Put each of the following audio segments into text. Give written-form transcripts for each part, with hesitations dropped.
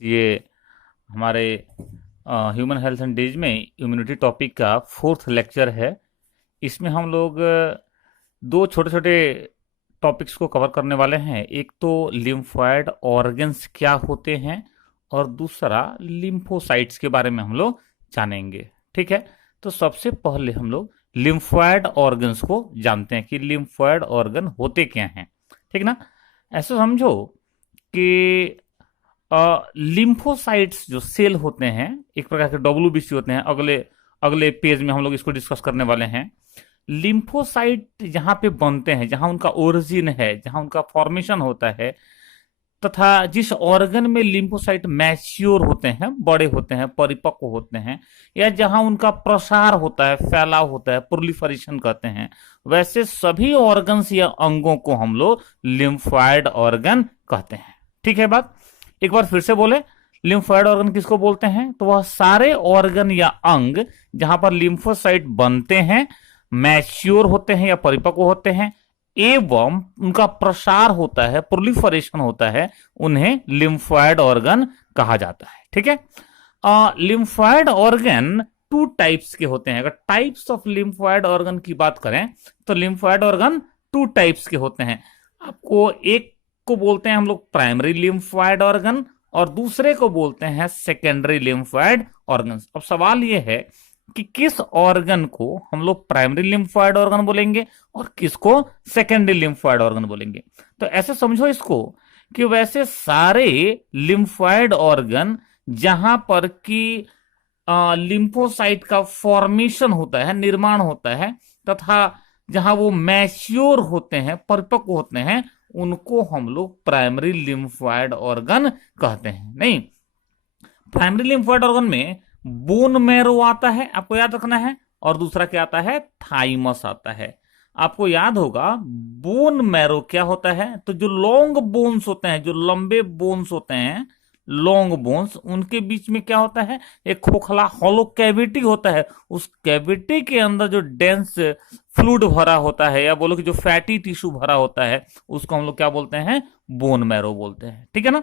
ये हमारे human health and disease में इम्यूनिटी टॉपिक का 4th लेक्चर है। इसमें हम लोग दो छोटे छोटे टॉपिक्स को कवर करने वाले हैं। एक तो लिम्फोइड ऑर्गन्स क्या होते हैं और दूसरा लिम्फोसाइट्स के बारे में हम लोग जानेंगे। ठीक है, तो सबसे पहले हम लोग लिम्फोइड ऑर्गन्स को जानते हैं कि लिम्फोइड ऑर्गन होते क्या हैं। ठीक ना, ऐसा समझो कि लिम्फोसाइट्स जो सेल होते हैं एक प्रकार के डब्ल्यूबीसी होते हैं। अगले अगले पेज में हम लोग इसको डिस्कस करने वाले हैं। लिम्फोसाइट जहां पे बनते हैं, जहां उनका ओरिजिन है, जहां उनका फॉर्मेशन होता है, तथा जिस ऑर्गन में लिम्फोसाइट मैच्योर होते हैं, बड़े होते हैं, परिपक्व होते हैं, या जहां उनका प्रसार होता है, फैलाव होता है, प्रोलिफरेशन कहते हैं, वैसे सभी ऑर्गन्स या अंगों को हम लोग लिम्फोइड ऑर्गन कहते हैं। ठीक है बात, एक बार फिर से बोले, लिम्फोइड ऑर्गन किसको बोलते हैं? तो वह सारे ऑर्गन या अंग जहां पर लिम्फोसाइट बनते हैं, मैच्योर होते हैं या परिपक्व होते हैं, एवं उनका प्रसार होता है, प्रोलिफरेशन होता है, उन्हें लिम्फोइड ऑर्गन कहा जाता है। ठीक है, लिम्फोइड ऑर्गन टू टाइप्स के होते हैं। अगर टाइप्स ऑफ लिम्फोइड ऑर्गन की बात करें तो लिम्फोइड ऑर्गन टू टाइप्स के होते हैं। आपको एक को बोलते हैं हम लोग प्राइमरी लिम्फोइड ऑर्गन और दूसरे को बोलते हैं सेकेंडरी लिम्फोइड ऑर्गन। अब सवाल यह है कि किस ऑर्गन को हम लोग प्राइमरी लिम्फोइड ऑर्गन बोलेंगे और किसको सेकेंडरी लिम्फोइड ऑर्गन बोलेंगे। तो ऐसे समझो इसको कि वैसे सारे लिम्फोइड ऑर्गन जहां पर कि लिम्फोसाइट का फॉर्मेशन होता है, निर्माण होता है, तथा जहां वो मैच्योर होते हैं, परिपक्व होते हैं, उनको हम लोग प्राइमरी लिम्फोइड ऑर्गन कहते हैं। नहीं, प्राइमरी लिम्फोइड ऑर्गन में बोन मैरो आता है, आपको याद रखना है, और दूसरा क्या आता है? थाइमस आता है। आपको याद होगा बोन मैरो क्या होता है? तो जो लॉन्ग बोन्स होते हैं, जो लंबे बोन्स होते हैं, लॉन्ग बोन्स, उनके बीच में क्या होता है? एक खोखला हॉलो कैविटी होता है। उस कैविटी के अंदर जो डेंस फ्लूइड भरा होता है, या बोलो कि जो फैटी टिश्यू भरा होता है, उसको हम लोग क्या बोलते हैं? बोन मैरो बोलते हैं। ठीक है ना।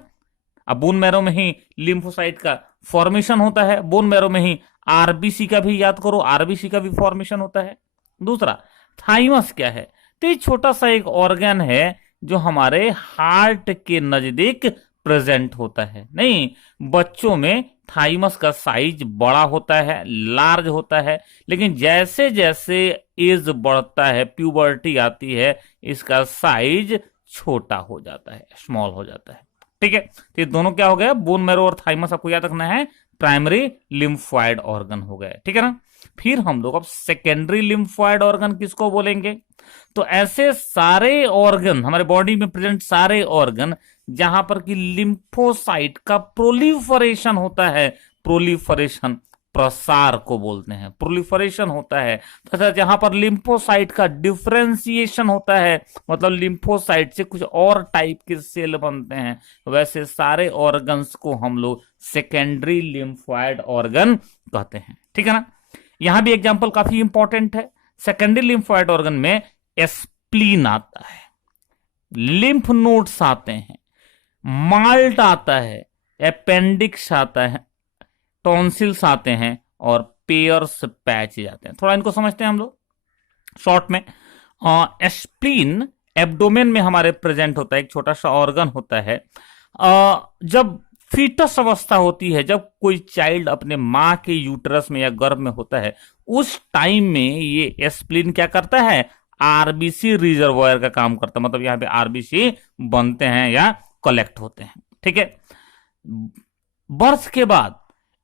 अब बोन मैरो में ही लिम्फोसाइट का फॉर्मेशन होता है, बोन मैरो में ही आरबीसी का भी, याद करो, आरबीसी का भी फॉर्मेशन होता है। दूसरा थाइमस क्या है? तो ये छोटा सा एक ऑर्गन है जो हमारे हार्ट के नजदीक प्रेजेंट होता है। नहीं, बच्चों में थाइमस का साइज बड़ा होता है, लार्ज होता है, लेकिन जैसे जैसे एज बढ़ता है, प्यूबर्टी आती है, इसका साइज छोटा हो जाता है, स्मॉल हो जाता है। ठीक है, तो ये दोनों क्या हो गया? बोन मैरो और थाइमस आपको याद रखना है, प्राइमरी लिम्फोइड ऑर्गन हो गए। ठीक है ना। फिर हम लोग अब सेकेंडरी लिम्फोइड ऑर्गन किसको बोलेंगे? तो ऐसे सारे ऑर्गन, हमारे बॉडी में प्रेजेंट सारे ऑर्गन जहां पर कि लिम्फोसाइट का प्रोलिफरेशन होता है, प्रोलिफरेशन प्रसार को बोलते हैं, प्रोलिफरेशन होता है, तथा जहां पर लिम्फोसाइट का डिफरेंशिएशन होता है, मतलब लिम्फोसाइट से कुछ और टाइप के सेल बनते हैं, वैसे सारे ऑर्गन्स को हम लोग सेकेंडरी लिम्फोइड ऑर्गन कहते हैं। ठीक है ना। यहां भी एग्जांपल काफी इंपॉर्टेंट है। सेकेंडरी लिम्फोइड ऑर्गन में स्प्लीन आता है, लिम्फ नोड्स आते हैं, माल्ट आता है, अपेंडिक्स आता है, टॉन्सिल्स आते हैं और पेयर्स पैच जाते हैं। थोड़ा इनको समझते हैं हम लोग शॉर्ट में। स्प्लीन एब्डोमेन में हमारे प्रेजेंट होता है, एक छोटा सा ऑर्गन होता है। जब फीटस अवस्था होती है, जब कोई चाइल्ड अपने मां के यूटरस में या गर्भ में होता है, उस टाइम में ये स्प्लीन क्या करता है? आरबीसी रिजर्वायर का काम करता है। मतलब यहां पे आरबीसी बनते हैं या कलेक्ट होते हैं। ठीक है, बर्थ के बाद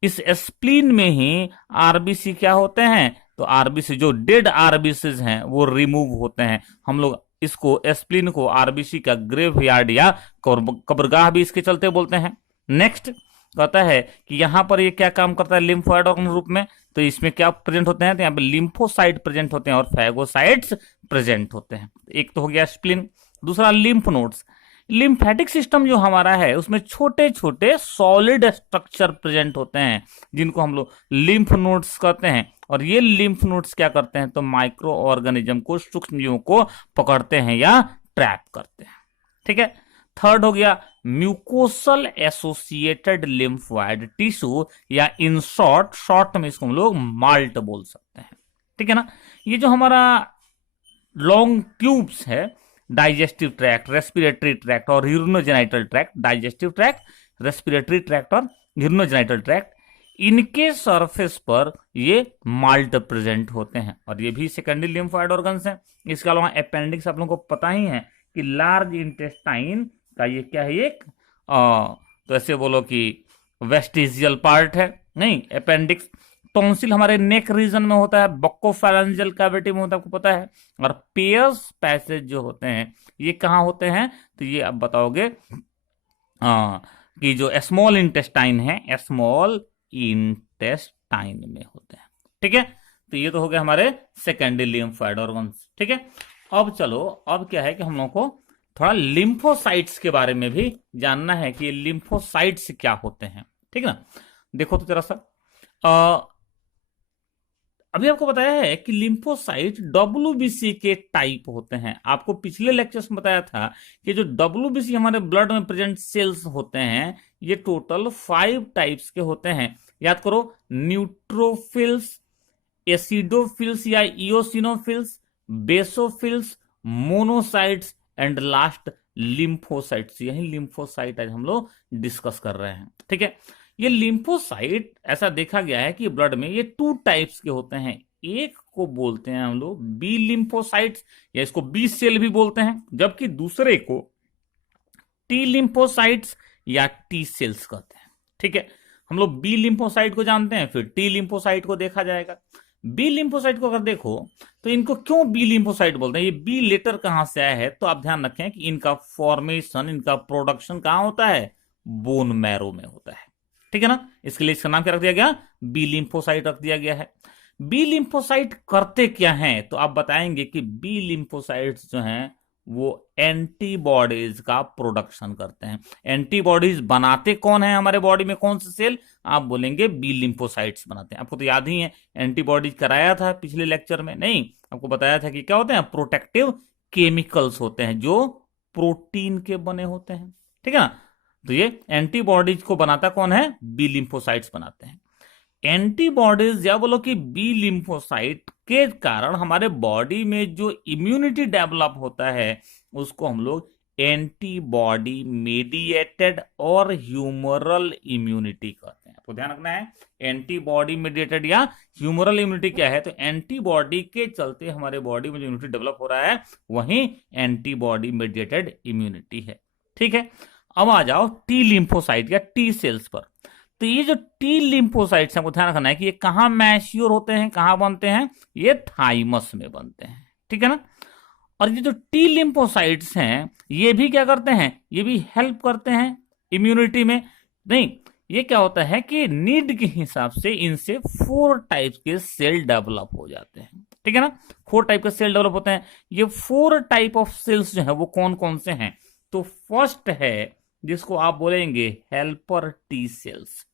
इस स्प्लीन में ही आरबीसी क्या होते हैं? तो आरबीसी, जो डेड आरबीसी हैं, वो रिमूव होते हैं। हम लोग इसको, स्प्लीन को, आरबीसी का ग्रेवयार्ड या कब्रगाह भी इसके चलते बोलते हैं। नेक्स्ट कहता है कि यहां पर ये क्या काम करता है लिम्फोइड ऑर्गन रूप में? तो इसमें क्या प्रेजेंट होते हैं? तो यहाँ पे लिम्फोसाइट प्रेजेंट होते हैं और फैगोसाइट्स प्रेजेंट होते हैं। एक तो हो गया स्प्लीन। दूसरा लिम्फ नोड्स। लिम्फेटिक सिस्टम जो हमारा है, उसमें छोटे छोटे सॉलिड स्ट्रक्चर प्रेजेंट होते हैं, जिनको हम लोग लिम्फ नोड्स कहते हैं। और ये लिम्फ नोड्स क्या करते हैं? तो माइक्रो ऑर्गेनिज्म को, सूक्ष्म जीवों को पकड़ते हैं या ट्रैप करते हैं। ठीक है, थर्ड हो गया म्यूकोसल एसोसिएटेड लिम्फोइड टिश्यू, या इन शॉर्ट में इसको हम लोग माल्ट बोल सकते हैं। ठीक है ना। ये जो हमारा लॉन्ग ट्यूब्स है, डाइजेस्टिव ट्रैक्ट, रेस्पिरेटरी ट्रैक्ट और urinogenital tract, digestive tract, respiratory tract और यूरिनोजेनिटल ट्रैक्ट, इनके सरफेस पर ये माल्ट प्रेजेंट होते हैं और ये भी सेकेंडरी लिम्फोइड ऑर्गन्स हैं। इसके अलावा अपेंडिक्स आप लोगों को पता ही है कि लार्ज इंटेस्टाइन का ये क्या है, एक तो ऐसे बोलो कि वेस्टिजियल पार्ट है, नहीं अपेंडिक्स। टॉन्सिल हमारे नेक रीजन में होता है, बक्कोफेरेंजियल कैविटी में होता है, आपको पता है। और पेयर्स पैसेज जो होते हैं ये कहाँ होते हैं, तो ये आप बताओगे कि जो स्मॉल इंटेस्टाइन है, स्मॉल इंटेस्टाइन में होते हैं। ठीक है, तो ये तो हो गया हमारे सेकेंडरी लिम्फोइड ऑर्गन्स। ठीक है, अब चलो, अब क्या है कि हम लोग को थोड़ा लिम्फोसाइट्स के बारे में भी जानना है कि लिम्फोसाइट्स क्या होते हैं। ठीक है ना, देखो तो जरा सा, अभी आपको बताया है कि लिम्फोसाइट WBC के टाइप होते हैं। आपको पिछले लेक्चर्स में बताया था कि जो WBC हमारे ब्लड में प्रेजेंट सेल्स होते हैं ये टोटल 5 टाइप्स के होते हैं। याद करो, न्यूट्रोफिल्स, एसिडोफिल्स या eosinophils, basophils, monocytes and last lymphocytes. यही लिम्फोसाइट आज हम लोग डिस्कस कर रहे हैं। ठीक है, ये लिम्फोसाइट ऐसा देखा गया है कि ब्लड में ये 2 टाइप्स के होते हैं। एक को बोलते हैं हम लोग बी लिम्फोसाइट्स, या इसको बी सेल भी बोलते हैं, जबकि दूसरे को टी लिम्फोसाइट्स या टी सेल्स कहते हैं। ठीक है, हम लोग बी लिम्फोसाइट को जानते हैं, फिर टी लिम्फोसाइट को देखा जाएगा। बी लिम्फोसाइट को अगर देखो तो इनको क्यों बी लिम्फोसाइट बोलते हैं, ये बी लेटर कहां से आया है, तो आप ध्यान रखें कि इनका फॉर्मेशन, इनका प्रोडक्शन कहां होता है, बोन मैरो में होता है। ठीक है ना, इसके लिए इसका नाम क्या रख दिया गया, बी लिम्फोसाइट रख दिया गया है। बी लिम्फोसाइट करते क्या हैं, तो आप बताएंगे कि बी लिम्फोसाइट्स जो हैं वो एंटीबॉडीज का प्रोडक्शन करते हैं। एंटीबॉडीज बनाते कौन है हमारे बॉडी में, कौन से सेल, आप बोलेंगे बी लिम्फोसाइट्स बनाते हैं। आपको तो याद ही है, एंटीबॉडीज कराया था पिछले लेक्चर में, नहीं आपको बताया था कि क्या होते हैं, प्रोटेक्टिव केमिकल्स होते हैं जो प्रोटीन के बने होते हैं। ठीक है ना, तो ये एंटीबॉडीज को बनाता कौन है, बी लिम्फोसाइट्स बनाते हैं। एंटीबॉडीज या बोलो कि बी लिम्फोसाइट के कारण हमारे बॉडी में जो इम्यूनिटी डेवलप होता है उसको हम लोग एंटीबॉडी मेडिएटेड और ह्यूमरल इम्यूनिटी कहते हैं। आपको ध्यान रखना है, एंटीबॉडी मेडिएटेड या ह्यूमरल इम्यूनिटी क्या है, तो एंटीबॉडी के चलते हमारे बॉडी में जो इम्यूनिटी डेवलप हो रहा है वही एंटीबॉडी मेडिएटेड इम्यूनिटी है। ठीक है, अब आ जाओ टी लिम्फोसाइट या टी सेल्स पर। तो ये जो टी लिम्फोसाइट्स हैं, आपको ध्यान रखना है कि ये कहां मैच्योर होते हैं, कहां बनते हैं, ये थाइमस में बनते हैं। ठीक है ना, और ये जो टी लिम्फोसाइट्स हैं ये भी क्या करते हैं, ये भी हेल्प करते हैं इम्यूनिटी में। नहीं, ये क्या होता है कि नीड के हिसाब से इनसे 4 टाइप के सेल डेवलप हो जाते हैं। ठीक है ना, 4 टाइप के सेल डेवलप होते हैं। ये 4 टाइप ऑफ सेल्स जो है वो कौन कौन से हैं, तो फर्स्ट है जिसको आप बोलेंगे हेल्पर टी सेल्स।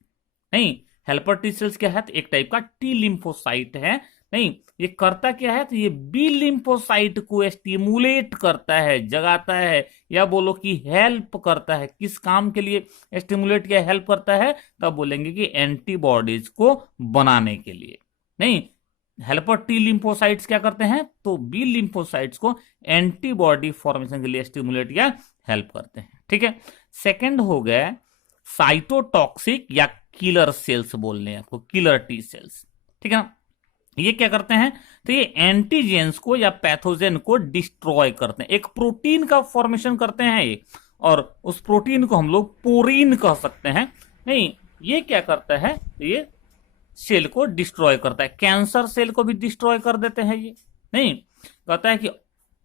नहीं, हेल्पर टी सेल्स क्या है, तो एक टाइप का टी लिम्फोसाइट है। नहीं, ये करता क्या है, तो ये बी लिम्फोसाइट को स्टिमुलेट करता है, जगाता है, या बोलो कि हेल्प करता है। किस काम के लिए स्टिमुलेट या हेल्प करता है, तो आप बोलेंगे कि एंटीबॉडीज को बनाने के लिए। नहीं, हेल्पर टी लिम्फोसाइट्स क्या करते हैं, तो बी लिम्फोसाइट्स को एंटीबॉडी फॉर्मेशन के लिए स्टिमुलेट या हेल्प करते हैं। ठीक है, सेकंड हो गया साइटोटॉक्सिक या किलर सेल्स बोलने हैं आपको, किलर टी सेल्स। ठीक है ना, ये क्या करते हैं, तो ये एंटीजेंस को या पैथोजेन को डिस्ट्रॉय करते हैं। एक प्रोटीन का फॉर्मेशन करते हैं ये, और उस प्रोटीन को हम लोग पोरीन कह सकते हैं। नहीं, ये क्या करता है, ये सेल को डिस्ट्रॉय करता है, कैंसर सेल को भी डिस्ट्रॉय कर देते हैं ये। नहीं, कहता है कि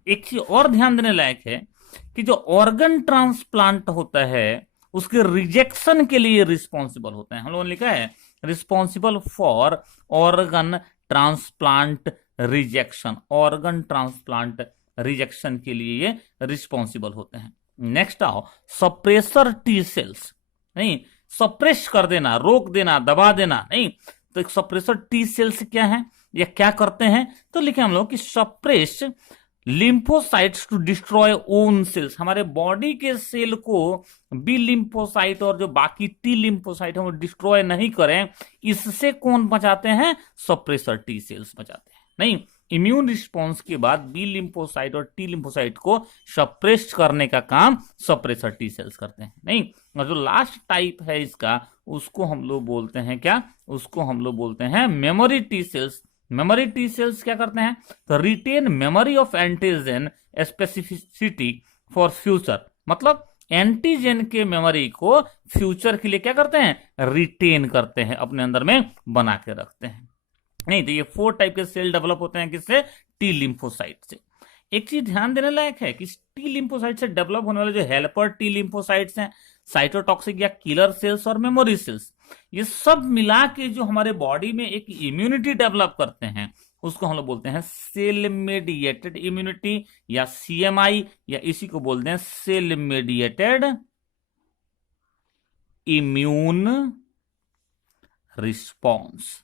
एक चीज और ध्यान देने लायक है कि जो ऑर्गन ट्रांसप्लांट होता है उसके रिजेक्शन के लिए रिस्पॉन्सिबल होते हैं। हम लोगों ने लिखा है responsible for organ transplant rejection, organ transplant rejection के लिए ये रिस्पॉन्सिबल होते हैं। नेक्स्ट आओ सप्रेसर टी सेल्स। नहीं, सप्रेस कर देना, रोक देना, दबा देना। नहीं, तो एक सप्रेसर टी सेल्स क्या है या क्या करते हैं, तो लिखे हम लोग कि suppress lymphocytes to destroy own cells, हमारे बॉडी के सेल को बी लिम्फोसाइट और जो बाकी टी लिम्फोसाइट है वो डिस्ट्रॉय नहीं करें, इससे कौन बचाते हैं? सप्रेसर टी सेल्स बचाते हैं। नहीं, इम्यून रिस्पॉन्स के बाद बी लिम्फोसाइट और टी लिम्फोसाइट को सप्रेस करने का काम सप्रेसर टी सेल्स करते हैं। नहीं, और जो लास्ट टाइप है इसका, उसको हम लोग बोलते हैं क्या? उसको हम लोग बोलते हैं memory T cells. Memory T cells क्या करते हैं? तो retain memory of antigen specificity for future, मतलब एंटीजन के मेमोरी को फ्यूचर के लिए क्या करते हैं? रिटेन करते हैं, अपने अंदर में बना के रखते हैं। नहीं, तो ये 4 टाइप के सेल डेवलप होते हैं किससे? टी लिम्फोसाइट से। एक चीज ध्यान देने लायक है कि टी लिम्फोसाइट से डेवलप होने वाले जो हेल्पर टी लिम्फोसाइट्स हैं, साइटोटॉक्सिक या किलर सेल्स और मेमोरी सेल्स, ये सब मिला के जो हमारे बॉडी में एक इम्यूनिटी डेवलप करते हैं, उसको हम लोग बोलते हैं सेल मेडिएटेड इम्यूनिटी या सीएमआई, या इसी को बोलते हैं सेल मेडिएटेड इम्यून रिस्पॉन्स।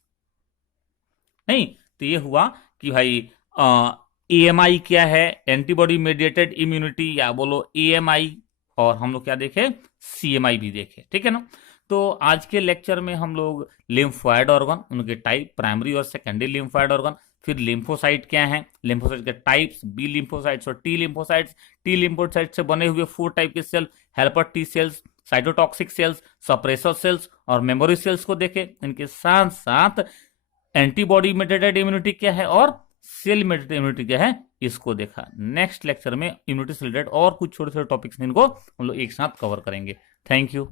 नहीं, तो ये हुआ कि भाई एएमआई क्या है? एंटीबॉडी मेडिएटेड इम्यूनिटी, या बोलो एएमआई, और हम लोग क्या देखे? सीएमआई भी देखे, ठीक है ना। तो आज के लेक्चर में हम लोग लिम्फोइड ऑर्गन, उनके टाइप, प्राइमरी और सेकेंडरी लिम्फोइड ऑर्गन, फिर लिम्फोसाइट क्या है, लिम्फोसाइट के टाइप्स, बी लिम्फोसाइट्स और टी लिम्फोसाइट्स, टी लिम्फोसाइट से बने हुए 4 टाइप के cell, helper T cells, cytotoxic cells, suppressor cells और मेमोरी सेल्स को देखे। इनके साथ साथ एंटीबॉडी मेडिएटेड इम्यूनिटी क्या है और सेल मेडिएटेड इम्यूनिटी क्या है, इसको देखा। नेक्स्ट लेक्चर में इम्यूनिटी से रिलेटेड और कुछ छोटे छोटे टॉपिक्स इनको हम लोग एक साथ कवर करेंगे। Thank you.